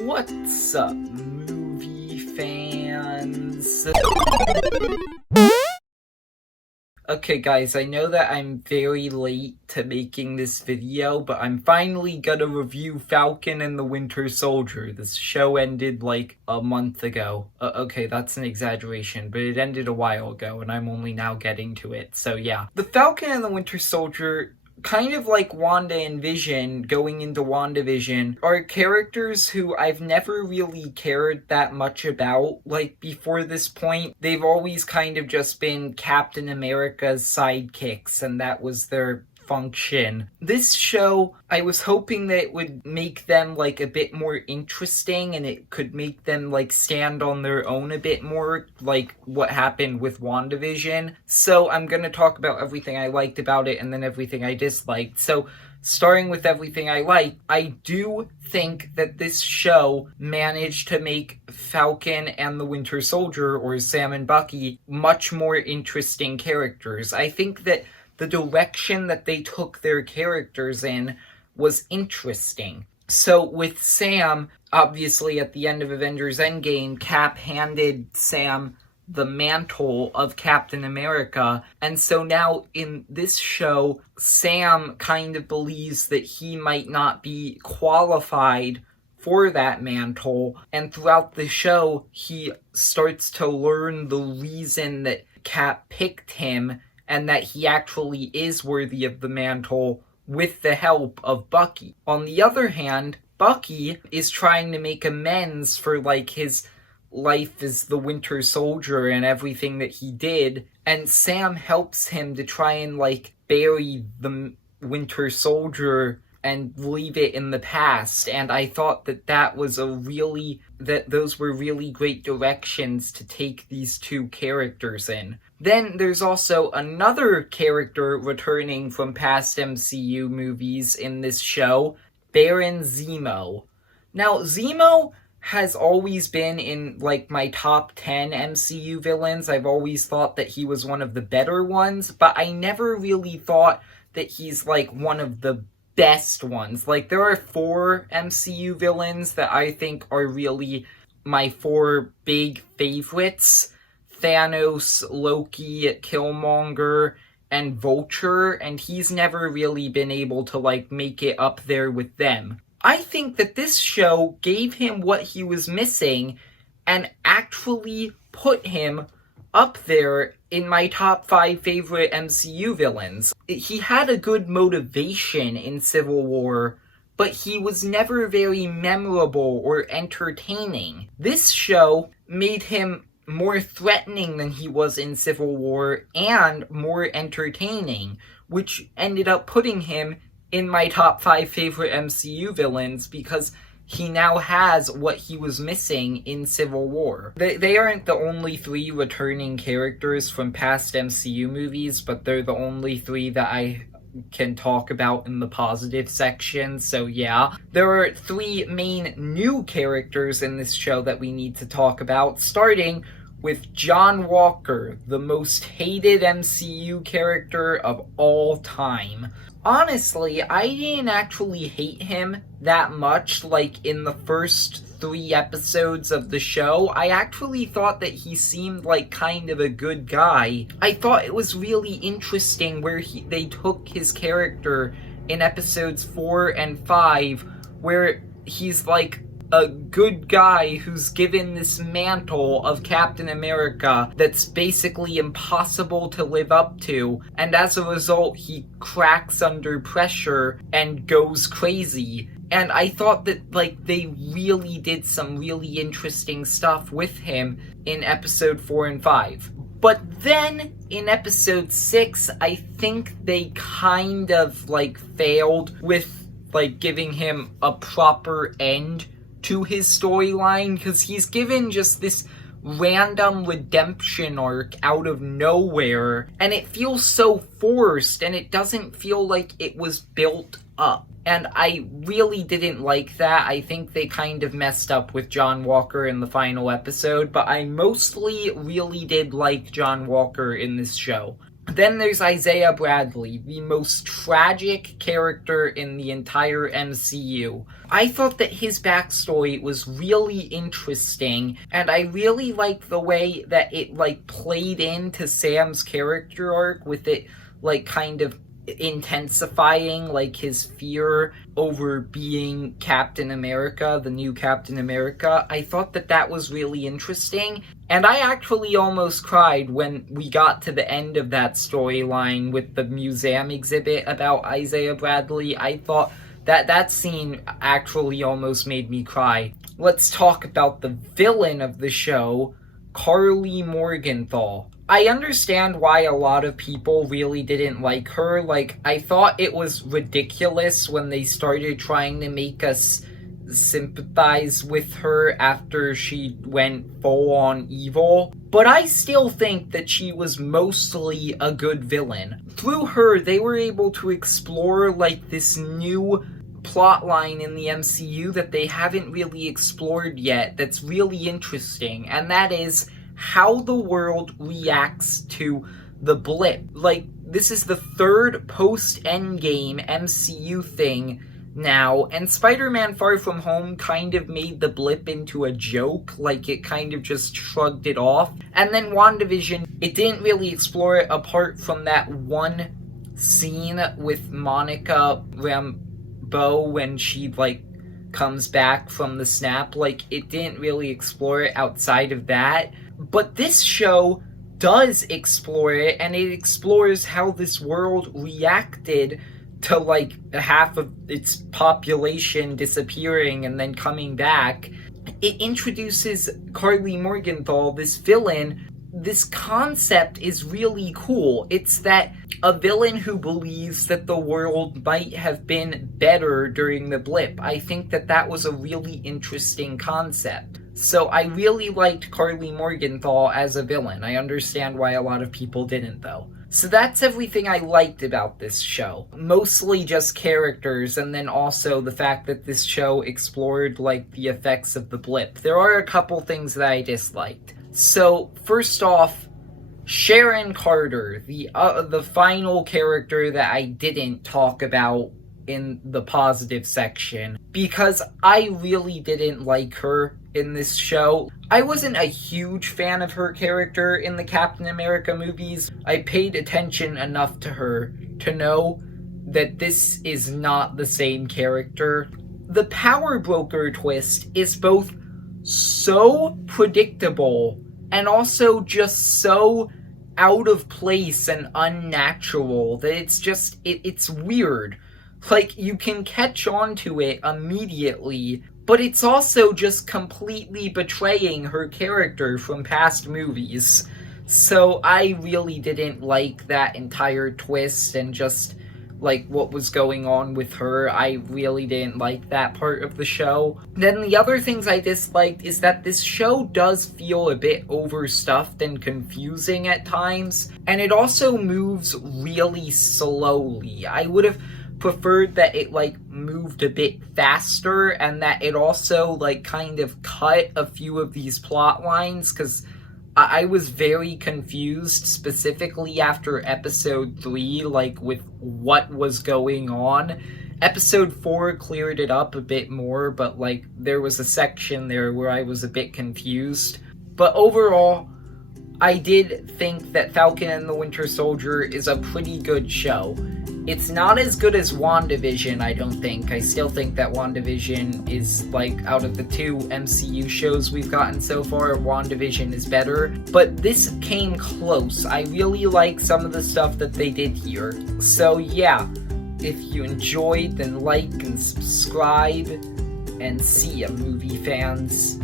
What's up, movie fans? Okay guys, I know that I'm very late to making this video, but I'm finally gonna review Falcon and the Winter Soldier. This show ended like a month ago. Okay, that's an exaggeration, but it ended a while ago and I'm only now getting to it, so yeah. The Falcon and the Winter Soldier, kind of like Wanda and Vision going into WandaVision, are characters who I've never really cared that much about. Like, before this point, they've always kind of just been Captain America's sidekicks, and that was their function. This show, I was hoping that it would make them like a bit more interesting and it could make them like stand on their own a bit more, like what happened with WandaVision. So I'm gonna talk about everything I liked about it and then everything I disliked. So starting with everything I like, I do think that this show managed to make Falcon and the Winter Soldier, or Sam and Bucky, much more interesting characters. I think that the direction that they took their characters in was interesting. So with Sam, obviously at the end of Avengers Endgame, Cap handed Sam the mantle of Captain America, and so now in this show, Sam kind of believes that he might not be qualified for that mantle, and throughout the show, he starts to learn the reason that Cap picked him and that he actually is worthy of the mantle with the help of Bucky. On the other hand, Bucky is trying to make amends for like his life as the Winter Soldier and everything that he did, and Sam helps him to try and like bury the Winter Soldier and leave it in the past. And I thought that those were really great directions to take these two characters in. Then there's also another character returning from past MCU movies in this show, Baron Zemo. Now, Zemo has always been in like my top 10 MCU villains. I've always thought that he was one of the better ones, but I never really thought that he's like one of the best ones. Like, there are 4 MCU villains that I think are really my 4 big favorites: Thanos, Loki, Killmonger, and Vulture, and he's never really been able to like make it up there with them. I think that this show gave him what he was missing and actually put him up there in my top 5 favorite MCU villains. He had a good motivation in Civil War, but he was never very memorable or entertaining. This show made him more threatening than he was in Civil War and more entertaining, which ended up putting him in my top 5 favorite MCU villains because he now has what he was missing in Civil War. They aren't the only 3 returning characters from past MCU movies, but they're the only 3 that I can talk about in the positive section, so yeah. There are 3 main new characters in this show that we need to talk about, starting with John Walker, the most hated MCU character of all time. Honestly, I didn't actually hate him that much, like in the first 3 episodes of the show. I actually thought that he seemed like kind of a good guy. I thought it was really interesting where they took his character in episodes 4 and 5, where he's like a good guy who's given this mantle of Captain America that's basically impossible to live up to, and as a result he cracks under pressure and goes crazy. And I thought that like they really did some really interesting stuff with him in episode 4 and 5. But then in episode 6, I think they kind of like failed with like giving him a proper end to his storyline, because he's given just this random redemption arc out of nowhere, and it feels so forced, and it doesn't feel like it was built up. And I really didn't like that. I think they kind of messed up with John Walker in the final episode, but I mostly really did like John Walker in this show. Then there's Isaiah Bradley, the most tragic character in the entire MCU. I thought that his backstory was really interesting, and I really liked the way that it, played into Sam's character arc, with it, kind of intensifying, his fear over being Captain America, the new Captain America. I thought that that was really interesting, and I actually almost cried when we got to the end of that storyline with the museum exhibit about Isaiah Bradley. I thought that scene actually almost made me cry. Let's talk about the villain of the show, Carly Morgenthau. I understand why a lot of people really didn't like her. I thought it was ridiculous when they started trying to make us sympathize with her after she went full-on evil. But I still think that she was mostly a good villain. Through her, they were able to explore, this new plotline in the MCU that they haven't really explored yet that's really interesting, and that is how the world reacts to the blip. This is the third post-Endgame MCU thing now, and Spider-Man Far From Home kind of made the blip into a joke, it kind of just shrugged it off. And then WandaVision, it didn't really explore it apart from that one scene with Monica Rambeau when she, comes back from the snap. It didn't really explore it outside of that. But this show does explore it, and it explores how this world reacted to, half of its population disappearing and then coming back. It introduces Carly Morgenthau, this villain. This concept is really cool. It's that a villain who believes that the world might have been better during the blip. I think that that was a really interesting concept. So I really liked Carly Morgenthau as a villain. I understand why a lot of people didn't, though. So that's everything I liked about this show. Mostly just characters, and then also the fact that this show explored, the effects of the blip. There are a couple things that I disliked. So, first off, Sharon Carter, the final character that I didn't talk about in the positive section, because I really didn't like her in this show. I wasn't a huge fan of her character in the Captain America movies. I paid attention enough to her to know that this is not the same character. The Power Broker twist is both so predictable and also just so out of place and unnatural that it's weird. You can catch on to it immediately, but it's also just completely betraying her character from past movies. So I really didn't like that entire twist and just what was going on with her. I really didn't like that part of the show. Then the other things I disliked is that this show does feel a bit overstuffed and confusing at times, and it also moves really slowly. I would have preferred that it moved a bit faster, and that it also kind of cut a few of these plot lines, because I was very confused, specifically after episode 3, with what was going on. Episode 4 cleared it up a bit more, but there was a section there where I was a bit confused. But overall, I did think that Falcon and the Winter Soldier is a pretty good show. It's not as good as WandaVision, I don't think. I still think that WandaVision is, out of the two MCU shows we've gotten so far, WandaVision is better. But this came close. I really like some of the stuff that they did here. So yeah, if you enjoyed, then like and subscribe, and see ya, movie fans.